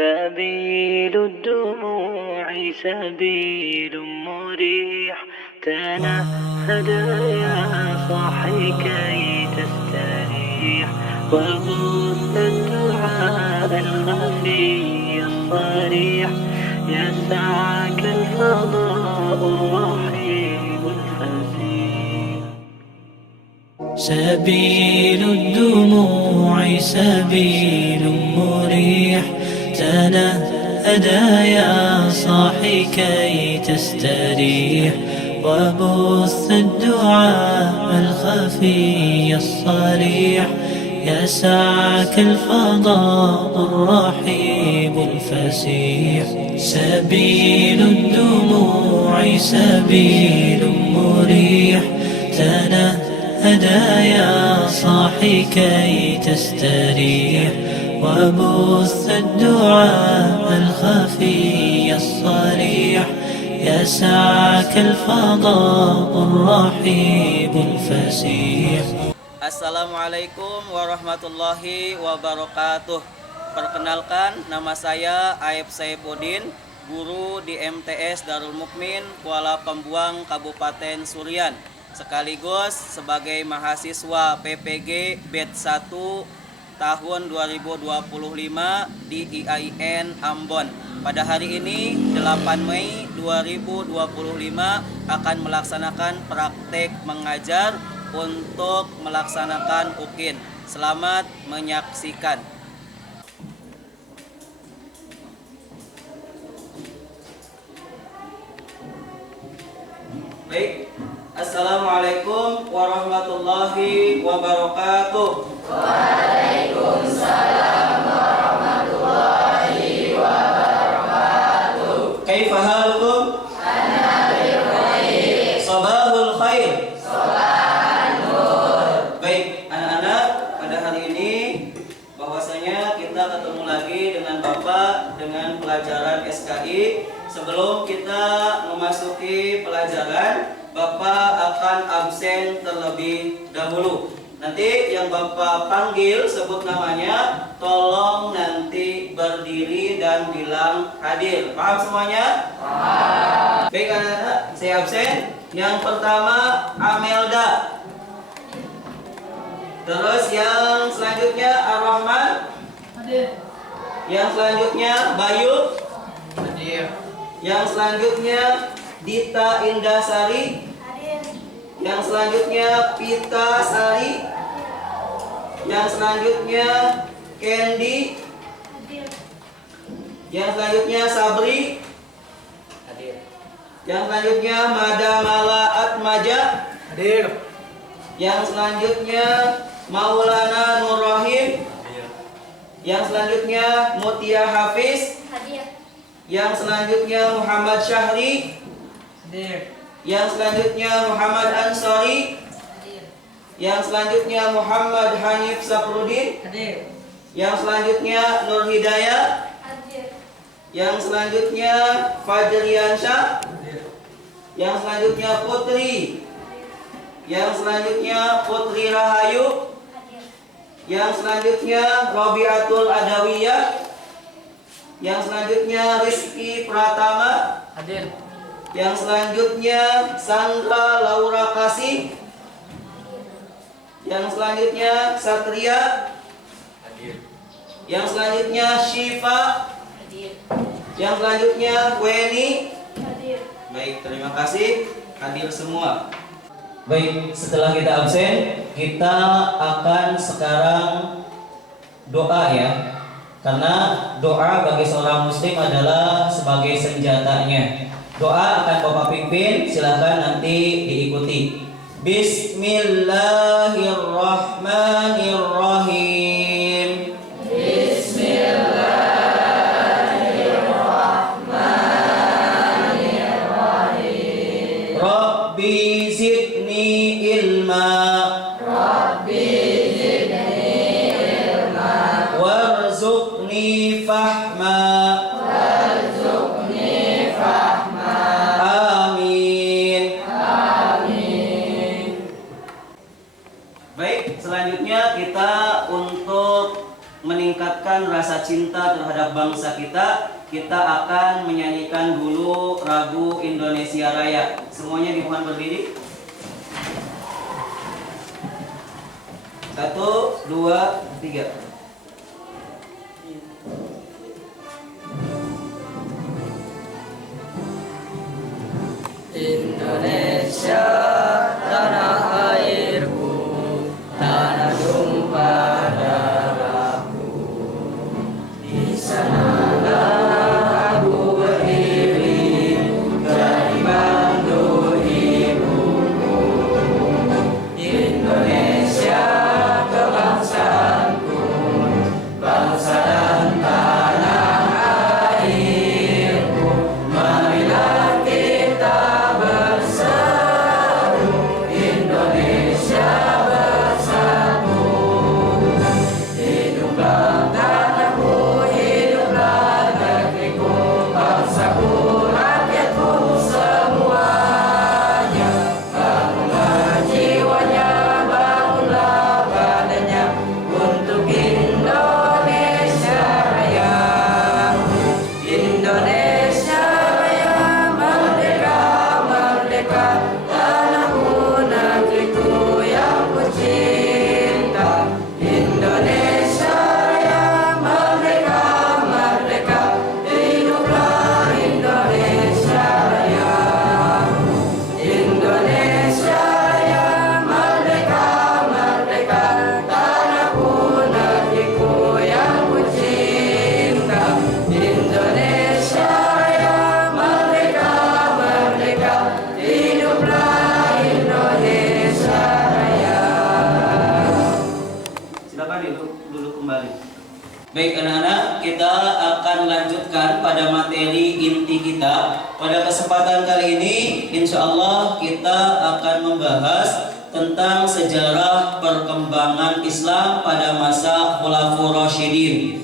سبيل الدموع سبيل مريح تنهد يا صاحي كي تستريح وبث الدعاء الخفي الصريح يسعك الفضاء الرحيم الفسيح. سبيل الدموع سبيل مريح تنهدى يا صاحي كي تستريح وبث الدعاء الخفي الصريح يسعك الفضاء الرحيب الفسيح. سبيل الدموع سبيل مريح تنهدى يا صاحي كي تستريح وبث الدعاء الخفي الصريح يسعك الفضاء الرحيب الفسيح. Assalamualaikum warahmatullahi wabarakatuh. Perkenalkan, nama saya Aib Saifuddin, guru di MTS Darul Mukmin Kuala Pembuang Kabupaten Surian, sekaligus sebagai mahasiswa PPG Batch 1 tahun 2025 di IAIN Ambon. Pada hari ini 8 Mei 2025 akan melaksanakan praktek mengajar untuk melaksanakan UKIN. Selamat menyaksikan. Baik, Assalamualaikum warahmatullahi wabarakatuh. Waalaikumsalam warahmatullahi wabarakatuh. Kaifa halukum? Ana bikhair. Sabahul khair. Sabahan nur. Baik, anak-anak, pada hari ini bahwasanya kita ketemu lagi dengan Bapak dengan pelajaran SKI. Sebelum kita memasuki pelajaran, Bapak akan absen terlebih dahulu. Nanti yang Bapak panggil, sebut namanya, tolong nanti berdiri dan bilang hadir. Paham semuanya? Paham. Baik anak-anak, saya absen. Yang pertama Amelda. Terus yang selanjutnya Ar-Rahman. Hadir. Yang selanjutnya Bayu. Hadir. Yang selanjutnya Dita Indasari. Hadir. Yang selanjutnya Pita Sari. Yang selanjutnya Candy. Hadir. Yang selanjutnya Sabri. Hadir. Yang selanjutnya Madamala Atmaja. Hadir. Yang selanjutnya Maulana Nur Rahim. Hadir. Yang selanjutnya Mutia Hafiz. Hadir. Yang selanjutnya Muhammad Syahri. Hadir. Yang selanjutnya Muhammad Ansari. Hadir. Yang selanjutnya Muhammad Hanif Saprudin. Hadir. Yang selanjutnya Nur Hidayah. Hadir. Yang selanjutnya Fajriansyah. Hadir. Yang selanjutnya Putri. Yang selanjutnya Putri Rahayu. Hadir. Yang selanjutnya Robiatul Adawiyah. Yang selanjutnya Rizky Pratama. Hadir. Yang selanjutnya Sandra Laura Kasih. Yang selanjutnya Satria. Hadir. Yang selanjutnya Syifa. Hadir. Yang selanjutnya Weni. Hadir. Baik, terima kasih hadir semua. Baik, setelah kita absen, kita akan sekarang doa ya. Karena doa bagi seorang muslim adalah sebagai senjatanya. Doa akan Bapak pimpin, silahkan nanti diikuti. Bismillahirrahmanirrahim. Bismillahirrahmanirrahim. Rabbi zidni ilma. Warzuqni fahma. Amin. Baik, selanjutnya kita untuk meningkatkan menunjukkan rasa cinta terhadap bangsa kita akan menyanyikan dulu lagu Indonesia Raya. Semuanya dimohon berdiri. 1, 2, 3. Indonesia tanah airku, tanah tumpah darahku. Di sanalah aku berdiri, jadi bantu ibuku. Indonesia kebangsaanku, bangsa dan tanah airku. Marilah kita bersatu, Indonesia bersatu. Hiduplah tanahku, hiduplah negeriku, bangsaku, rakyatku semuanya. Bangunlah jiwanya, bangunlah badannya untuk Indonesia Raya. Indonesia Raya, merdeka, merdeka, tanahku, negeriku yang kucinta. Indonesia Raya, merdeka, merdeka, hiduplah Indonesia Raya. Indonesia Raya, merdeka, merdeka, tanahku, negeriku yang kucinta. Indonesia Raya, merdeka, merdeka, hiduplah Indonesia Raya. Silakan duduk kembali. Baik anak-anak, kita akan lanjutkan pada materi inti kita. Pada kesempatan kali ini, insya Allah kita akan membahas tentang sejarah perkembangan Islam pada masa Khulafaur Rasyidin.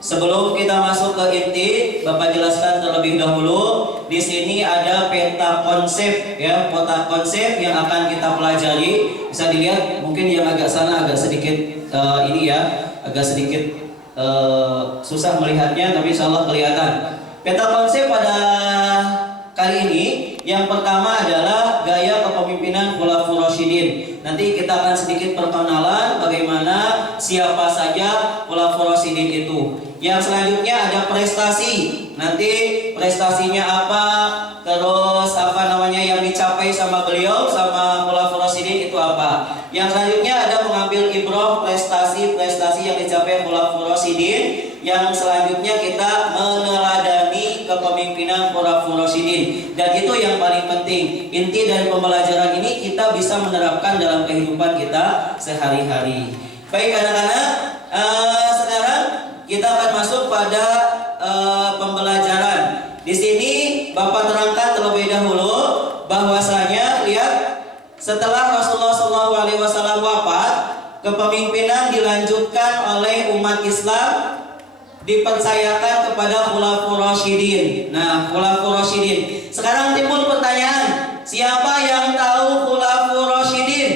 Sebelum kita masuk ke inti, Bapak jelaskan terlebih dahulu. Di sini ada peta konsep, ya, peta konsep yang akan kita pelajari. Bisa dilihat, mungkin yang agak sana agak sedikit ini ya, agak sedikit susah melihatnya, tapi insya Allah kelihatan. Peta konsep pada kali ini, yang pertama adalah gaya kepemimpinan Khulafaur Rasyidin. Nanti kita akan sedikit perkenalan bagaimana siapa saja Khulafaur Rasyidin itu. Yang selanjutnya ada prestasi. Nanti prestasinya apa, terus apa namanya yang dicapai sama beliau, sama Khulafaur Rasyidin itu apa. Yang selanjutnya ada mengambil ibrah prestasi-prestasi yang dicapai Khulafaur Rasyidin. Yang selanjutnya kita meneladani kepemimpinan Khulafaur Rasyidin. Dan itu yang paling penting. Inti dari pembelajaran ini kita bisa menerapkan dalam kehidupan kita sehari-hari. Baik anak-anak, sekarang kita akan masuk pada pembelajaran. Di sini Bapak terangkan terlebih dahulu bahwasanya lihat, setelah Rasulullah SAW wafat, kepemimpinan dilanjutkan oleh umat Islam, dipercayakan kepada Khulafaur Rasyidin. Nah, Khulafaur Rasyidin. Sekarang timbul pertanyaan, siapa yang tahu Khulafaur Rasyidin?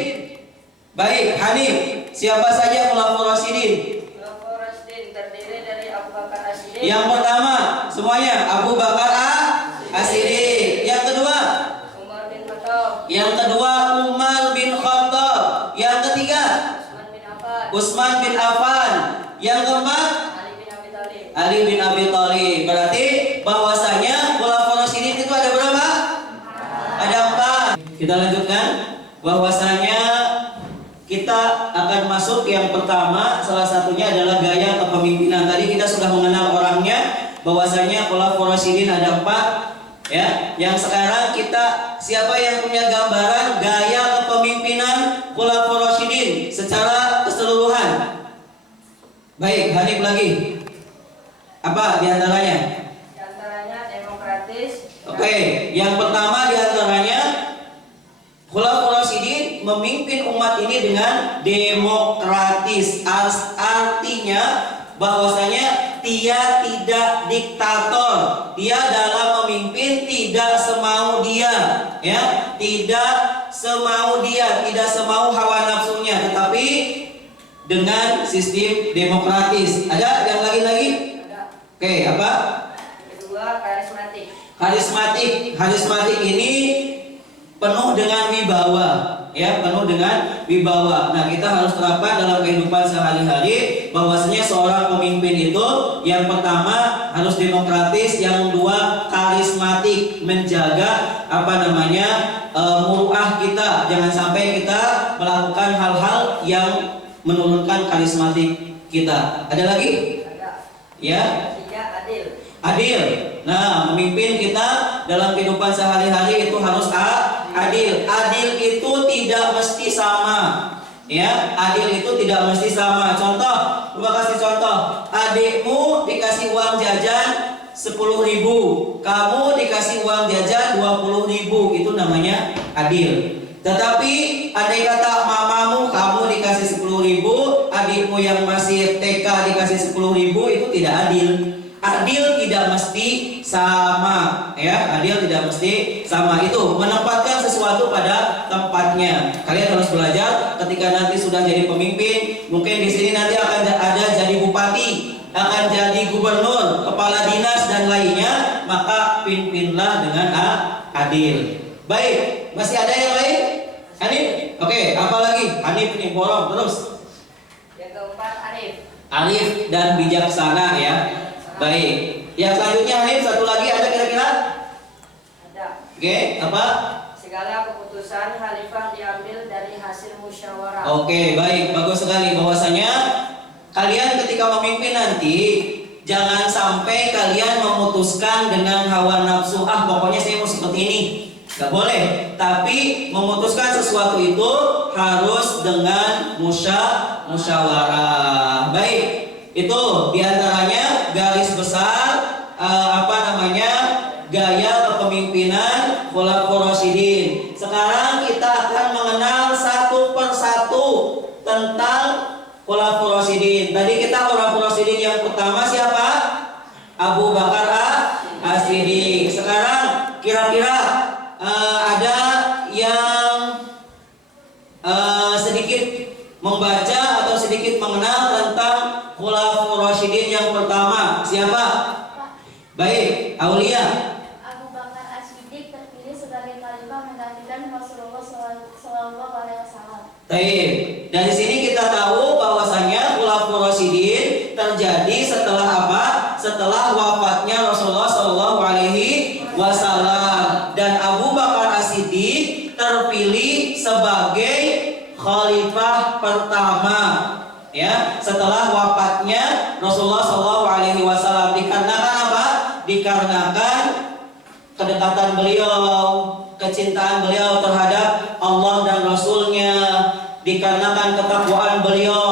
Baik, Hanif, siapa saja Khulafaur Rasyidin? Khulafaur Rasyidin terdiri dari Abu Bakar As-Siddiq. Yang pertama, semuanya Abu Bakar As-Siddiq. Yang kedua, Umar bin Khattab. yang kedua Umar bin Khattab. Yang ketiga, Utsman bin Affan. Utsman bin Affan. Yang keempat, Ali bin Abi Thalib. Ali bin Abi Thalib. Berarti bahwasanya Khulafaur Rasyidin itu ada berapa? Ada 4. Kita lanjutkan. Bahwasanya kita akan masuk yang pertama, salah satunya adalah gaya kepemimpinan. Tadi kita sudah mengenal orangnya, bahwasanya Khulafaur Rasyidin ada 4. Ya, yang sekarang kita, siapa yang punya gambaran gaya kepemimpinan Khulafaur Rasyidin secara keseluruhan? Baik, Hanif lagi. Apa diantaranya? Di antaranya demokratis. Oke, yang pertama diantaranya Khulafaur Rasyidin memimpin umat ini dengan demokratis. Artinya bahwasanya dia tidak diktator. Dia dalam memimpin tidak semau dia, ya, tidak semau dia, tidak semau hawa nafsunya, tetapi dengan sistem demokratis. Ada yang lagi? Ada. Oke, apa? Kedua, karismatik. Karismatik ini penuh dengan wibawa, ya, penuh dengan wibawa. Nah, kita harus terapkan dalam kehidupan sehari-hari bahwasanya seorang pemimpin itu yang pertama harus demokratis, yang kedua karismatik, menjaga muruah kita. Jangan sampai kita melakukan hal-hal yang menurunkan karismatik kita. Ada lagi? Ada. Ya. Ketiga, adil. Adil. Nah, memimpin kita dalam kehidupan sehari-hari itu harus adil. Adil itu tidak mesti sama. Ya, adil itu tidak mesti sama. Contoh, coba kasih contoh. Adikmu dikasih uang jajan 10.000, kamu dikasih uang jajan 20.000, itu namanya adil. Tetapi andai kata mamamu kamu dikasih 10.000, adikmu yang masih TK dikasih 10.000, itu tidak adil. Adil tidak mesti sama, ya. Adil tidak mesti sama. Itu menempatkan sesuatu pada tempatnya. Kalian harus belajar ketika nanti sudah jadi pemimpin. Mungkin di sini nanti akan ada jadi bupati, akan jadi gubernur, kepala dinas dan lainnya, maka pimpinlah dengan adil. Baik, masih ada yang lain? Hanif? Oke, apa lagi? Hanif nih, borong terus. Yang keempat, arif. Arif dan bijaksana, ya. Baik. Yang selanjutnya Hanif, satu lagi ada kira-kira? Ada. Oke, apa? Segala keputusan khalifah diambil dari hasil musyawarah. Oke, baik, bagus sekali bahwasanya kalian ketika memimpin nanti jangan sampai kalian memutuskan dengan hawa nafsu, pokoknya saya mau seperti ini. Gak boleh, tapi memutuskan sesuatu itu harus dengan musyawarah. Baik, itu diantaranya garis besar gaya kepemimpinan Khulafaur Rasyidin. Sekarang kita akan mengenal satu persatu tentang Khulafaur Rasyidin. Tadi kita Khulafaur Rasyidin yang pertama siapa? Abu Bakar As-Siddiq. Sekarang kira-kira ada yang sedikit membaca atau sedikit mengenal tentang Khulafaur Rasyidin yang pertama. Siapa? Baik, Aulia. Abu Bakar As-Siddiq terpilih sebagai khalifah menggantikan Rasulullah SAW. Baik, dari sini kita tahu bahwasanya Khulafaur Rasyidin terjadi setelah apa? Setelah wafatnya Rasulullah SAW, dan Abu Bakar As-Siddiq terpilih sebagai khalifah pertama, ya, setelah wafatnya Rasulullah SAW. Dikarenakan apa? Dikarenakan kedekatan beliau, kecintaan beliau terhadap Allah dan Rasulnya, dikarenakan ketakwaan beliau.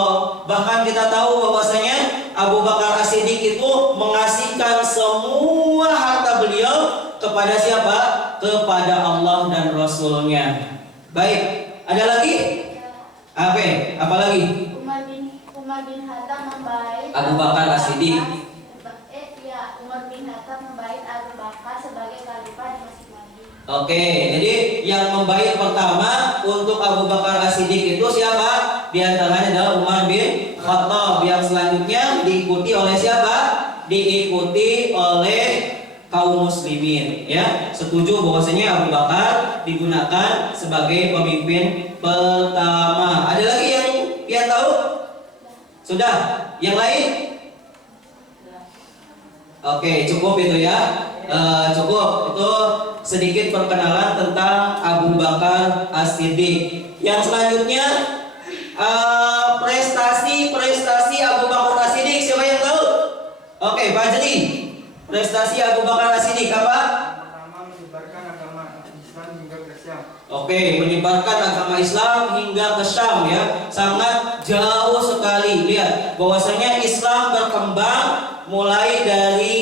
Bahkan kita tahu bahwasanya Abu Bakar As-Siddiq itu mengasihkan semua harta beliau kepada siapa? Kepada Allah dan Rasulnya. Baik, ada lagi? Apa lagi? Umar bin Khattab membait Abu Bakar As-Siddiq. Umar bin Khattab membait Abu Bakar sebagai khalifah di Masjid Nabi. Oke, jadi yang membait pertama untuk Abu Bakar As-Siddiq itu siapa? Di antaranya adalah Umar bin Khattab. Yang selanjutnya diikuti oleh siapa? Diikuti oleh kaum muslimin, ya. Setuju bahwasanya Abu Bakar digunakan sebagai pemimpin pertama. Ada lagi yang tahu? Sudah? Yang lain? Oke, cukup itu ya. Cukup. Itu sedikit perkenalan tentang Abu Bakar As-Siddiq. Yang selanjutnya prestasi Abu Bakar As-Siddiq. Siapa yang tahu? Oke, Pak Jeli. Prestasi Abu Bakar As-Siddiq apa? Pertama, menyebarkan agama Islam hingga ke Syam. Oke, menyebarkan agama Islam hingga ke Syam, ya. Sangat jauh sekali. Lihat bahwasanya Islam berkembang mulai dari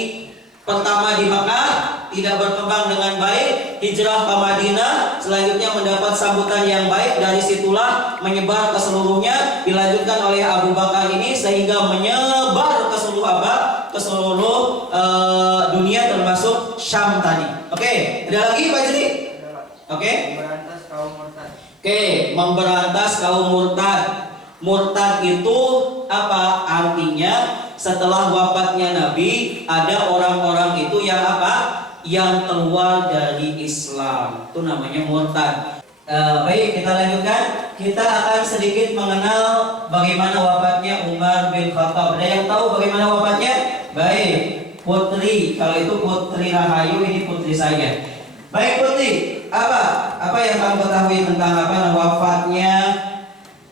pertama di Makkah, tidak berkembang dengan baik, hijrah ke Madinah, selanjutnya mendapat sambutan yang baik, dari situlah menyebar ke seluruhnya, dilanjutkan oleh Abu Bakar ini sehingga menyebar ke seluruh ke seluruh dunia termasuk Syam tadi. Oke, ada lagi Pak Jeli? Oke. Memberantas kaum murtad. Oke, memberantas kaum murtad. Murtad itu apa? Artinya setelah wafatnya Nabi ada orang-orang itu yang apa? Yang keluar dari Islam. Itu namanya murtad. Baik, kita lanjutkan. Kita akan sedikit mengenal bagaimana wafatnya Umar bin Khattab. Ada yang tahu bagaimana wafatnya? Baik, Putri. Kalau itu Putri Rahayu, ini putri saya. Baik Putri, apa yang kamu ketahui tentang wafatnya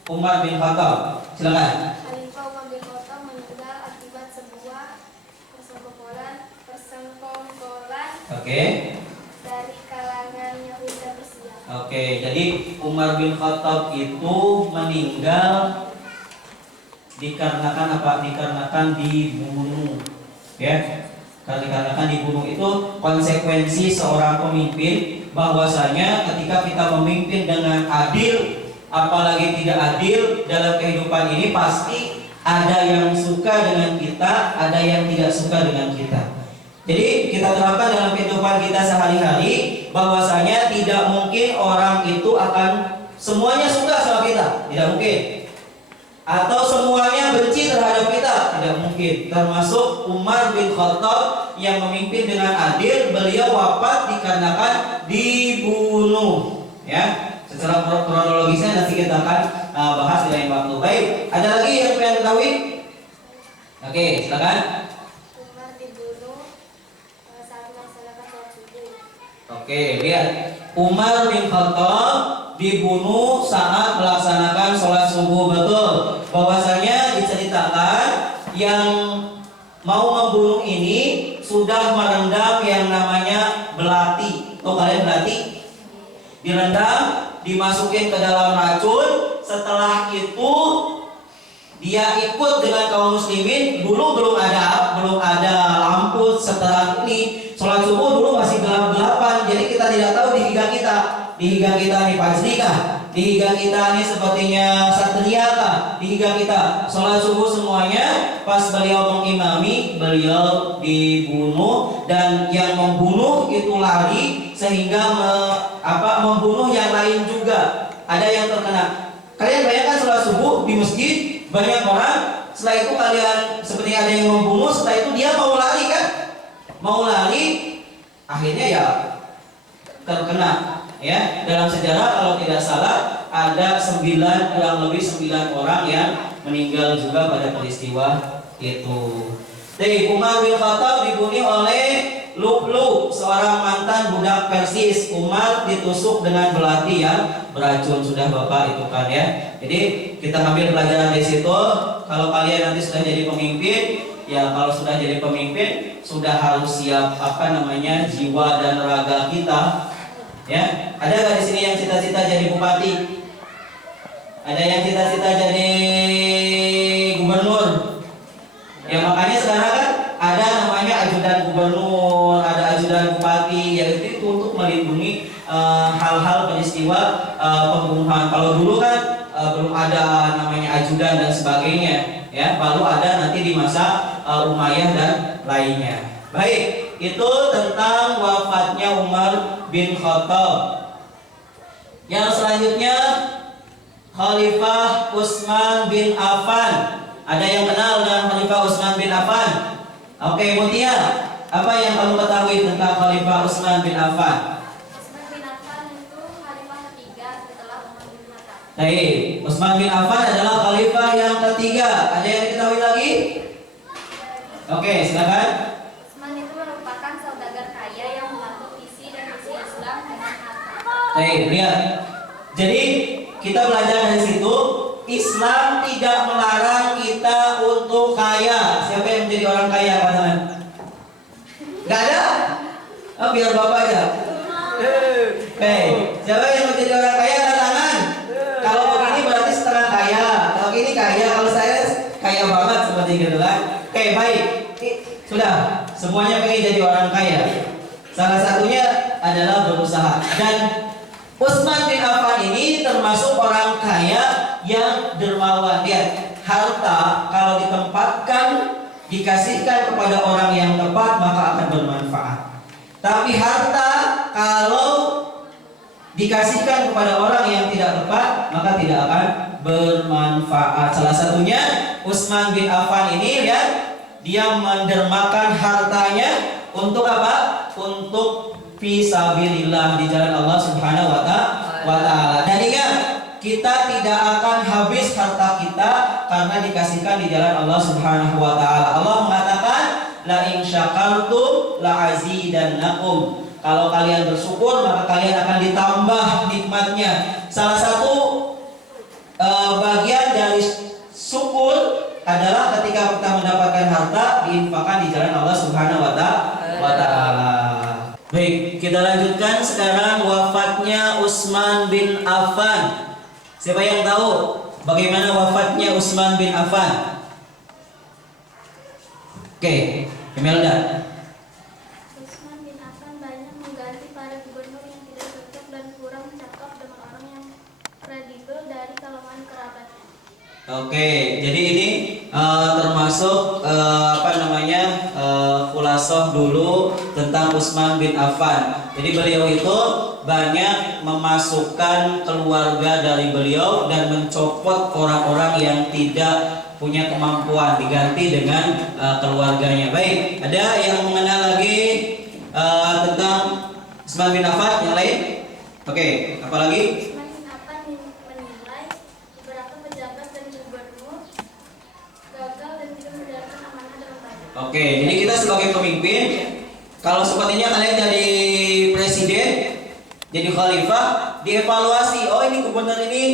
Umar bin Khattab? Silakan. Khalifah Umar bin Khattab meninggal akibat sebuah persekongkolan Oke. dari kalangan Yahudi dan Persia. Oke, jadi Umar bin Khattab itu meninggal dikarenakan apa? Dikarenakan dibunuh. Ya. Dikarenakan dibunuh itu konsekuensi seorang pemimpin, bahwasanya ketika kita memimpin dengan adil, apalagi tidak adil dalam kehidupan ini, pasti ada yang suka dengan kita, ada yang tidak suka dengan kita. Jadi kita terapkan dalam kehidupan kita sehari-hari, bahwasanya tidak mungkin orang itu akan semuanya suka sama kita, tidak mungkin. Atau semuanya benci terhadap kita, tidak mungkin. Termasuk Umar bin Khattab yang memimpin dengan adil, beliau wafat dikarenakan dibunuh. Ya, secara kronologisnya nanti kita akan bahas di lain waktu. Baik, ada lagi yang pengen ketahui? Oke, silakan. Umar dibunuh saat melaksanakan sholat subuh. Oke, lihat. Umar bin Khattab dibunuh saat melaksanakan sholat subuh. Betul. Bahwasanya diceritakan yang mau membunuh ini sudah merendam yang namanya belati. Tuh kalian belati? Direndam, dimasukin ke dalam racun. Setelah itu dia ikut dengan kaum muslimin. Dulu belum ada lampu. Setelah ini sholat subuh dulu masih gelap-gelapan. Jadi kita tidak tahu dihiga kita nih Fajri kah? Dihiga kita nih sepertinya Satria kah? Dihiga kita sholat subuh semuanya. Pas beliau mengimami, beliau dibunuh. Dan yang membunuh itu lari, sehingga membunuh yang lain juga. Ada yang terkena. Kalian bayangkan sholat subuh di masjid, banyak orang. Setelah itu kalian seperti ada yang membunuh. Setelah itu dia mau lari kan? Mau lari, akhirnya ya terkena. Ya, dalam sejarah kalau tidak salah ada kurang lebih 9 orang yang meninggal juga pada peristiwa itu. Jadi Umar bin Khattab dibunuh oleh Lu'lu', seorang mantan budak Persis. Umar ditusuk dengan belati yang beracun. Sudah Bapak itu kan ya. Jadi kita ambil pelajaran dari situ. Kalau kalian nanti sudah jadi pemimpin, ya kalau sudah jadi pemimpin sudah harus siap jiwa dan raga kita. Ya, ada nggak di sini yang cita-cita jadi bupati? Ada yang cita-cita jadi gubernur? Ya makanya sekarang kan ada namanya ajudan gubernur, ada ajudan bupati, yaitu itu untuk melindungi hal-hal peristiwa pembunuhan. Kalau dulu kan belum ada namanya ajudan dan sebagainya, ya baru ada nanti di masa Umayyah dan lainnya. Baik, itu tentang wafatnya Umar bin Khattab. Yang selanjutnya Khalifah Utsman bin Affan. Ada yang kenal dengan Khalifah Utsman bin Affan? Oke, Mutia, apa yang kamu ketahui tentang Khalifah Utsman bin Affan? Utsman bin Affan itu khalifah ketiga setelah Umar bin Khattab. Baik, Utsman bin Affan adalah khalifah yang ketiga. Ada yang diketahui lagi? Oke, silakan. Utsman itu merupakan saudagar kaya yang membantu visi dan misi Islam dengan harta. Baik, lihat. Jadi kita belajar dari situ, Islam tidak melarang kita untuk kaya. Siapa yang menjadi orang kaya, teman-teman? Gak ada? Oh, biar Bapak aja. Siapa yang menjadi orang kaya? Angkat tangan. Kalau begini berarti setengah kaya. Kalau ini kaya, kalau saya kaya banget seperti gitu kan. Baik. Sudah, semuanya pengen jadi orang kaya. Salah satunya adalah berusaha. Dan Utsman bin Affan ini termasuk orang kaya yang dermawan. Lihat, harta kalau ditempatkan, dikasihkan kepada orang yang tepat, maka akan bermanfaat. Tapi harta kalau dikasihkan kepada orang yang tidak tepat, maka tidak akan bermanfaat. Salah satunya Utsman bin Affan ini, lihat, dia mendermakan hartanya untuk apa? Untuk fisabilillah, di jalan Allah Subhanahu wa Ta'ala. Dan ingat, kita tidak akan habis harta kita karena dikasihkan di jalan Allah Subhanahu wa Ta'ala. Allah mengatakan, la in syakartum la azidannakum. Kalau kalian bersyukur, maka kalian akan ditambah nikmatnya. Salah satu bagian dari syukur adalah ketika kita mendapatkan harta, diinfakkan di jalan Allah Subhanahu wa Ta'ala. Baik, kita lanjutkan sekarang wafatnya Utsman bin Affan. Siapa yang tahu bagaimana wafatnya Utsman bin Affan? Oke, Imelda. Utsman bin Affan banyak mengganti para gubernur yang tidak cocok dan kurang cakap dengan orang yang kredibel dari kalangan kerabatnya. Oke, jadi ini termasuk khulasah dulu tentang Utsman bin Affan. Jadi beliau itu banyak memasukkan keluarga dari beliau dan mencopot orang-orang yang tidak punya kemampuan, diganti dengan keluarganya. Baik, ada yang mengenal lagi tentang Utsman bin Affan yang lain? Oke, apa lagi? Utsman bin Affan menilai beberapa pejabat dan gubernur gagal dan tidak menjalankan amanah dengan baik. Oke, jadi kita sebagai pemimpin, kalau sepertinya kalian jadi presiden, jadi khalifah, dievaluasi. Oh, ini gubernur ini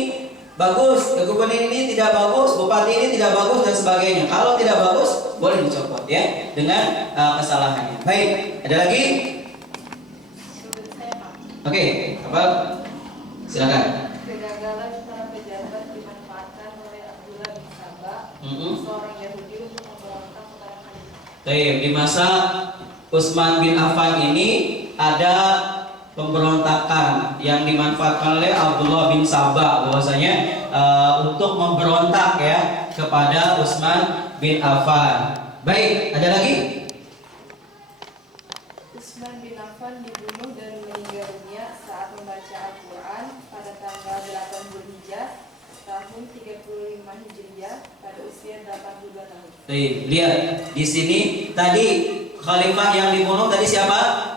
bagus, gubernur ini tidak bagus, bupati ini tidak bagus dan sebagainya. Kalau tidak bagus, boleh dicopot ya dengan kesalahannya. Baik, ada lagi? Oke, apa? Silakan. Kegagalan para pejabat dimanfaatkan oleh Abdullah bin Sabah, seorang Yahudi untuk memberontak kepada Khalifah. Baik, di masa Utsman bin Affan ini ada pemberontakan yang dimanfaatkan oleh Abdullah bin Sabah, bahwasanya untuk memberontak ya kepada Utsman bin Affan. Baik, ada lagi? Utsman bin Affan dibunuh dan meninggal dunia saat membaca Al-Quran pada tanggal 8 Zulhijjah tahun 35 Hijriah pada usia 82 tahun. Baik, lihat di sini tadi khalifah yang dibunuh tadi siapa?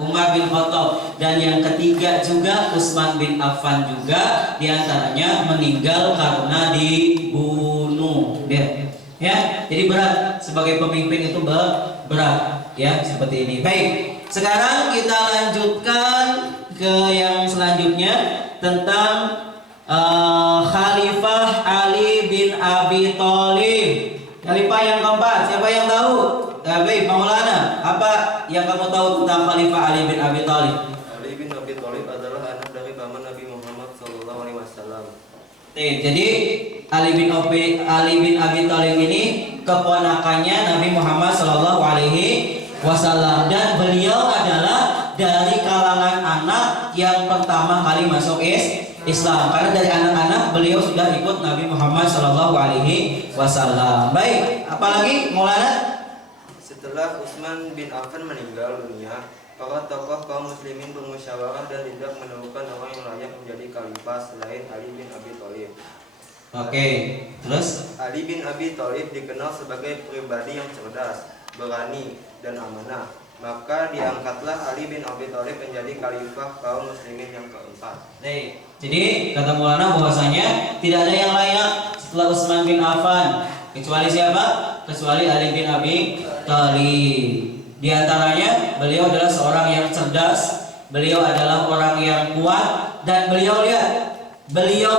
Umar bin Khattab. Dan yang ketiga juga Utsman bin Affan juga, diantaranya meninggal karena dibunuh. Lihat, ya, jadi berat sebagai pemimpin itu berat, ya, seperti ini. Baik, sekarang kita lanjutkan ke yang selanjutnya tentang Khalifah Ali bin Abi Thalib. Khalifah yang keempat, siapa yang tahu? Baik, Maulana, apa yang kamu tahu tentang Khalifah Ali bin Abi Thalib? Ali bin Abi Thalib adalah anak dari paman Nabi Muhammad SAW. Jadi Ali bin Abi Thalib ini keponakannya Nabi Muhammad SAW, dan beliau adalah dari kalangan anak yang pertama kali masuk Islam, karena dari anak-anak beliau sudah ikut Nabi Muhammad SAW. Baik, apalagi Maulana? Setelah Utsman bin Affan meninggal dunia, para tokoh kaum muslimin bermusyawarah dan tidak menemukan orang yang layak menjadi khalifah selain Ali bin Abi Thalib. Oke, terus? Ali bin Abi Thalib dikenal sebagai pribadi yang cerdas, berani, dan amanah. Maka diangkatlah Ali bin Abi Thalib menjadi khalifah kaum muslimin yang keempat. Jadi kata Maulana bahwasanya tidak ada yang layak setelah Utsman bin Affan kecuali siapa? Kecuali Ali bin Abi Thalib. Di antaranya beliau adalah seorang yang cerdas, beliau adalah orang yang kuat, dan beliau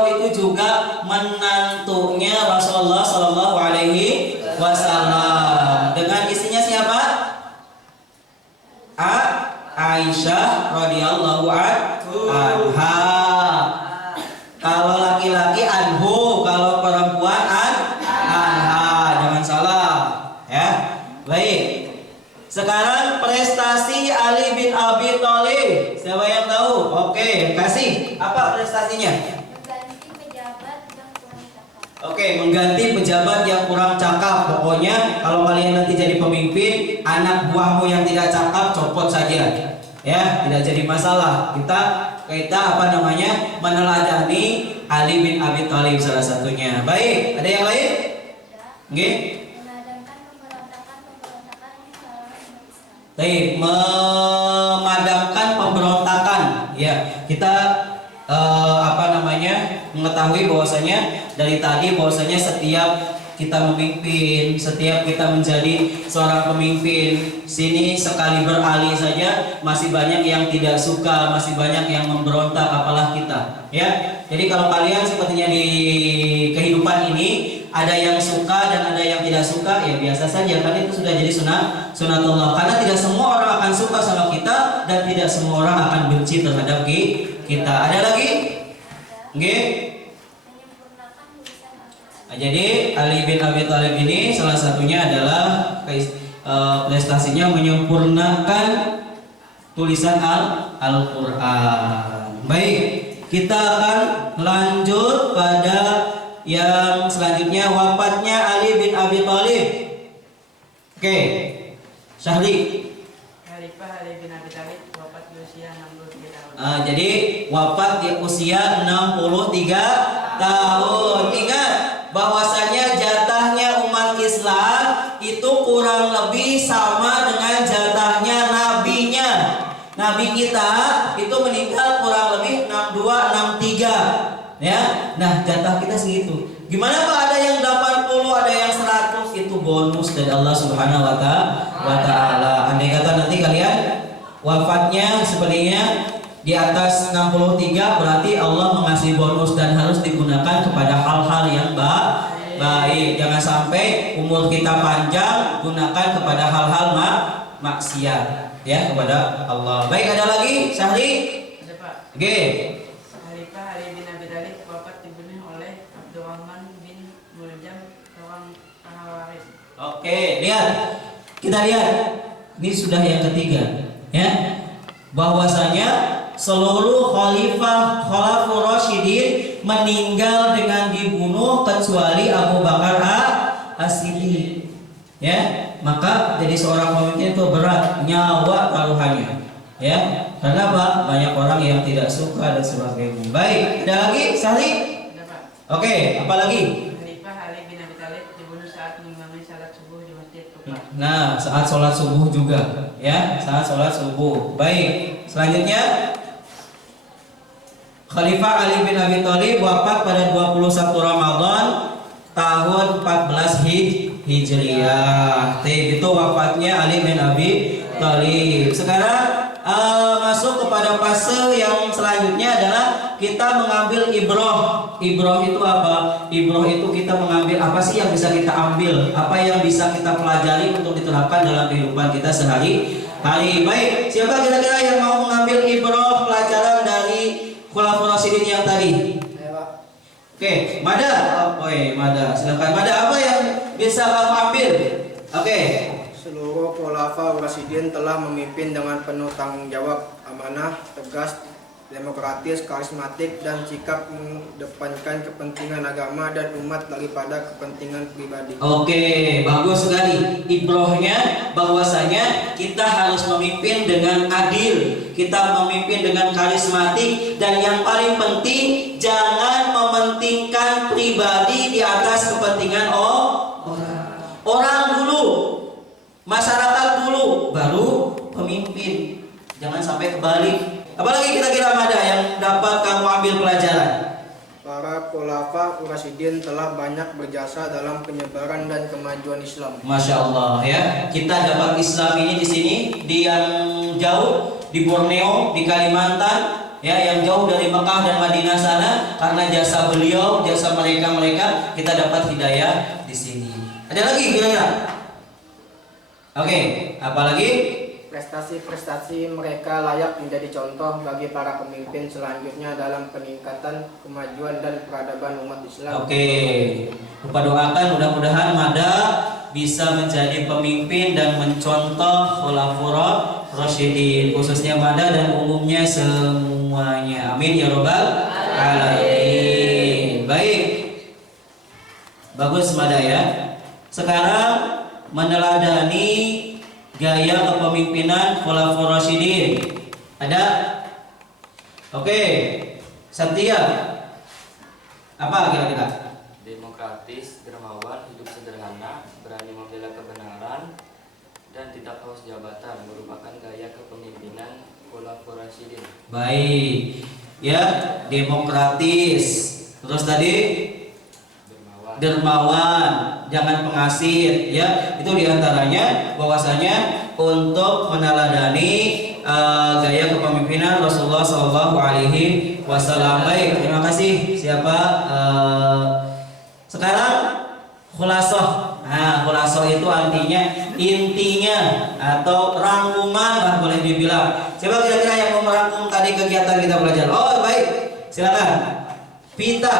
itu juga menantunya Rasulullah SAW. Dengan istrinya siapa? Aisyah radhiyallahu anha. Kalau laki-laki anhu, kalau perempuan anha. Jangan salah, ya. Baik. Sekarang prestasi Ali bin Abi Thalib. Siapa yang tahu? Oke, kasih. Apa prestasinya? Mengganti pejabat yang kurang cakap. Oke, mengganti pejabat yang kurang cakap. Pokoknya kalau kalian nanti jadi pemimpin, anak buahmu yang tidak cakap copot saja. Ya, tidak jadi masalah. Kita apa namanya? Meneladani Ali bin Abi Thalib salah satunya. Baik, ada yang lain? Nggih. Memadamkan pemberontakan yang dilakukan umat Islam. Baik, memadamkan pemberontakan. Ya, kita apa namanya? Mengetahui bahwasanya dari tadi bahwasanya setiap kita memimpin, setiap kita menjadi seorang pemimpin, sini sekali beralih saja masih banyak yang tidak suka, masih banyak yang memberontak, apalah kita, ya. Jadi kalau kalian sepertinya di kehidupan ini ada yang suka dan ada yang tidak suka, ya biasa saja, kan itu sudah jadi sunatullah. Karena tidak semua orang akan suka sama kita dan tidak semua orang akan benci terhadap kita. Ada lagi? Nggih? Menyempurnakan tulisan Al-Quran. Nah, jadi Ali bin Abi Thalib ini salah satunya adalah prestasinya menyempurnakan tulisan Al-Quran. Baik, kita akan lanjut pada yang selanjutnya, wafatnya Ali bin Abi Thalib. Oke, Syahri. Khalifah Ali bin Abi Thalib wafat di usia 63 tahun. Jadi wafat di usia 63 tahun. Ingat bahwasanya jatahnya umat Islam itu kurang lebih sama dengan jatahnya nabinya. Nabi kita itu meninggal kurang lebih 62 63. Ya, nah jatah kita segitu. Gimana Pak? Ada yang 80, ada yang 100, itu bonus dari Allah Subhanahu wa Ta'ala. Andai kata nanti kalian wafatnya sepertinya di atas 63, berarti Allah mengasih bonus dan harus digunakan kepada hal-hal yang baik. Jangan sampai umur kita panjang gunakan kepada hal-hal maksiat, ya, kepada Allah. Baik, ada lagi, Syahri? Ada Pak. Oke. Khalifah Ali bin Abi Thalib wafat dibunuh oleh Abdurrahman bin Muljam, seorang ahli. Oke, lihat. Kita lihat. Ini sudah yang ketiga, ya. Bahwasanya seluruh khulafur rasyidin meninggal dengan dibunuh kecuali Abu Bakar As-Siddiq. Ya, maka jadi seorang pemimpin itu berat, nyawa taruhannya. Ya, karena apa? Banyak orang yang tidak suka dan sebagainya. Baik, ada lagi, Sahli? Ada Pak. Oke, apa lagi? Khalifah Ali bin Abi Thalib dibunuh saat mengimami salat subuh di Masjid Kufa. Nah, saat sholat subuh juga, ya, saat sholat subuh. Baik, selanjutnya Khalifah Ali bin Abi Thalib wafat pada 21 Ramadan tahun 14 Hijriah. Itu wafatnya Ali bin Abi Thalib. Sekarang masuk kepada fase yang selanjutnya adalah kita mengambil ibroh. Ibroh itu apa? Ibroh itu kita mengambil apa sih yang bisa kita ambil, apa yang bisa kita pelajari untuk diterapkan dalam kehidupan kita sehari-hari. Baik, siapa kira-kira yang mau mengambil ibroh pelajaran dari khulafur rasyidin yang tadi? Oke, Mada. Oke, Mada. Silakan Mada, apa yang bisa kamu ambil? Oke. Seluruh khulafaur rasyidin telah memimpin dengan penuh tanggung jawab, amanah, tegas, demokratis, karismatik, dan sikap mengedepankan kepentingan agama dan umat daripada kepentingan pribadi. Oke, bagus sekali. Ibrohnya bahwasanya kita harus memimpin dengan adil, kita memimpin dengan karismatik, dan yang paling penting jangan mementingkan pribadi di atas kepentingan orang dulu. Masyarakat dulu, baru pemimpin. Jangan sampai kebalik. Apalagi kira-kira Mada yang dapat kamu ambil pelajaran? Para khulafaur rasyidin telah banyak berjasa dalam penyebaran dan kemajuan Islam. Masya Allah, ya. Kita dapat Islam ini di sini, di yang jauh, di Borneo, di Kalimantan, ya, yang jauh dari Mekah dan Madinah sana, karena jasa beliau, jasa mereka kita dapat hidayah di sini. Ada lagi kira-kira? Oke, apalagi? Prestasi-prestasi mereka layak menjadi contoh bagi para pemimpin selanjutnya dalam peningkatan kemajuan dan peradaban umat Islam. Oke, lupa doakan mudah-mudahan Mada bisa menjadi pemimpin dan mencontoh khulafur rasyidin, khususnya Mada dan umumnya semuanya. Amin ya robbal alamin. Baik, bagus Mada ya. Sekarang meneladani gaya kepemimpinan khulafur rasyidin. Ada? Oke. Satya. Apa kira-kira? Demokratis, dermawan, hidup sederhana, berani membela kebenaran, dan tidak haus jabatan merupakan gaya kepemimpinan Khulafaur Rasyidin. Baik. Ya, demokratis. Terus tadi dermawan, jangan pengasih, ya. Itu diantaranya bahwasanya untuk meneladani gaya kepemimpinan Rasulullah Shallallahu Alaihi Wasallam. Baik, terima kasih. Siapa? Sekarang khulasoh. Nah, khulasoh itu artinya intinya atau rangkuman lah boleh dibilang. Siapa kira-kira yang mau merangkum tadi kegiatan kita belajar? Oh, baik. Silakan. Pita.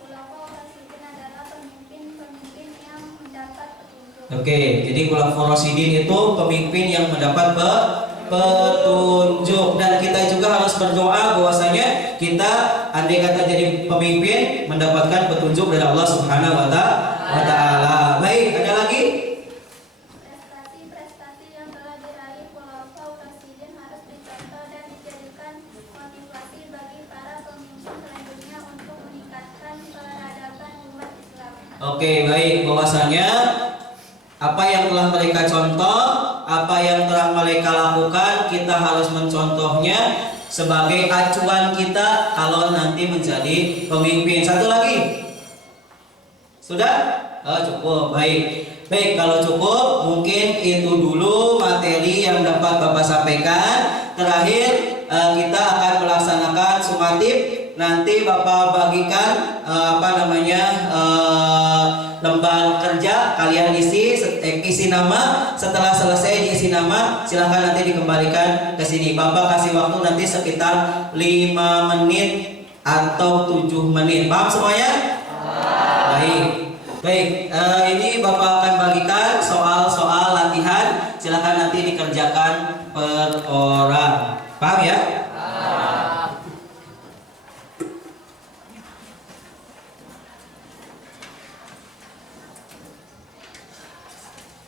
Khulafaur Rasyidin adalah pemimpin-pemimpin yang mendapat petunjuk. Oke, jadi Khulafaur Rasyidin itu pemimpin yang mendapat petunjuk, dan kita juga harus berdoa bahwasanya kita andai kata jadi pemimpin mendapatkan petunjuk dari Allah Subhanahu wa taala. Baik, ada lagi? Prestasi-prestasi yang telah diraih Khulafaur Rasyidin harus dicontoh dan dijadikan motivasi bagi para pemimpin selanjutnya untuk meningkatkan peradaban umat Islam. Oke, baik, bahwasanya apa yang telah mereka contoh, apa yang telah mereka lakukan, kita harus mencontohnya sebagai acuan kita kalau nanti menjadi pemimpin. Satu lagi. Sudah? Oh, cukup. Baik. Baik, kalau cukup mungkin itu dulu materi yang dapat Bapak sampaikan. Terakhir kita akan melaksanakan sumatip. Nanti Bapak bagikan lembar kerja, kalian isi nama. Setelah selesai diisi nama, silahkan nanti dikembalikan ke sini. Bapak kasih waktu nanti sekitar 5 menit atau 7 menit. Paham semuanya? Baik. Ini Bapak akan bagikan soal-soal latihan. Silahkan nanti dikerjakan per orang. Paham ya?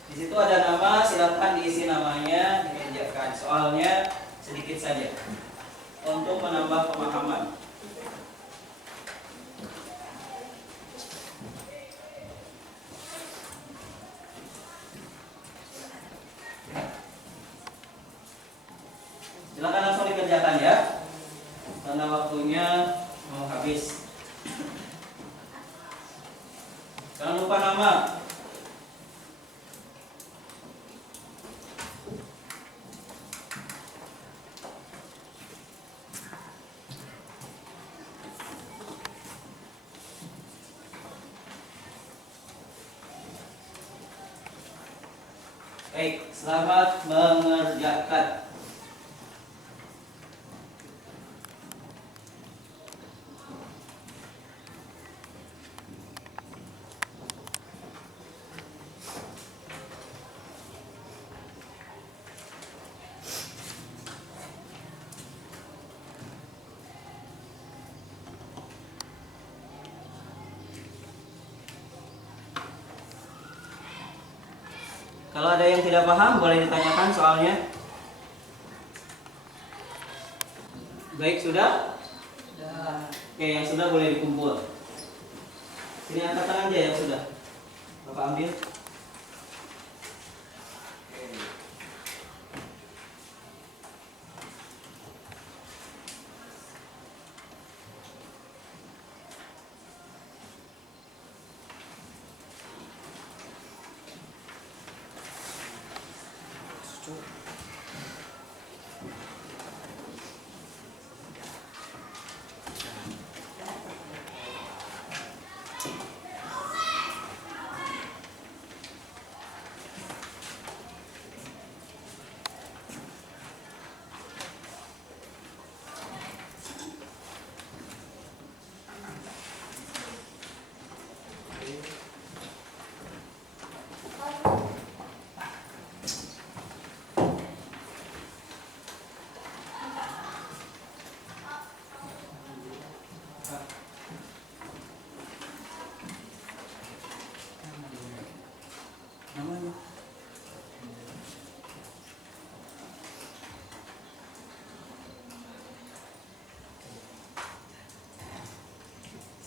Di situ ada nama, silakan diisi namanya, dikerjakan. Soalnya sedikit saja untuk menambah pemahaman. Silakan langsung dikerjakan ya, karena waktunya mau habis. Jangan lupa nama. Baik, selamat mengerjakan. Kalau ada yang tidak paham boleh ditanyakan soalnya. Baik, sudah? Oke, yang sudah boleh dikumpul. Sini angkat tangan aja yang sudah. Bapak ambil.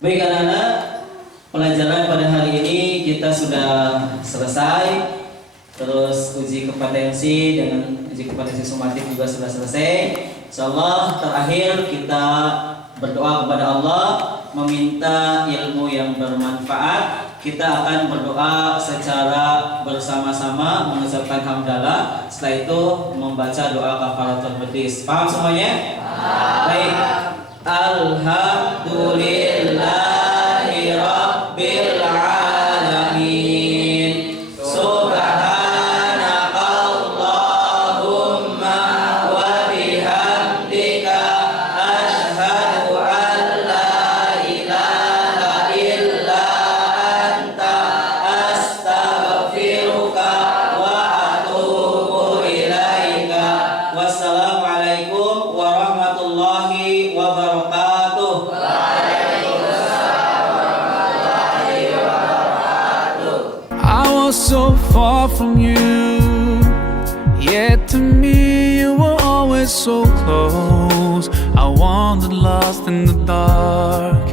Baik anak-anak, pelajaran pada hari ini kita sudah selesai. Terus uji kompetensi dengan uji kompetensi sumatif juga sudah selesai. Insyaallah terakhir kita berdoa kepada Allah, meminta ilmu yang bermanfaat. Kita akan berdoa secara bersama-sama mengucapkan hamdalah. Setelah itu membaca doa kafaratul majlis. Paham semuanya? Baik. Alhamdulillahi rabbil alamin. Subhanakallahumma wa bihamdika asyhadu an la ilaha illa anta astaghfiruka wa atubu ilaika. Wassalamualaikum warahmatullahi wabarakatuh. I was so far from you, yet to me you were always so close. I wandered lost in the dark.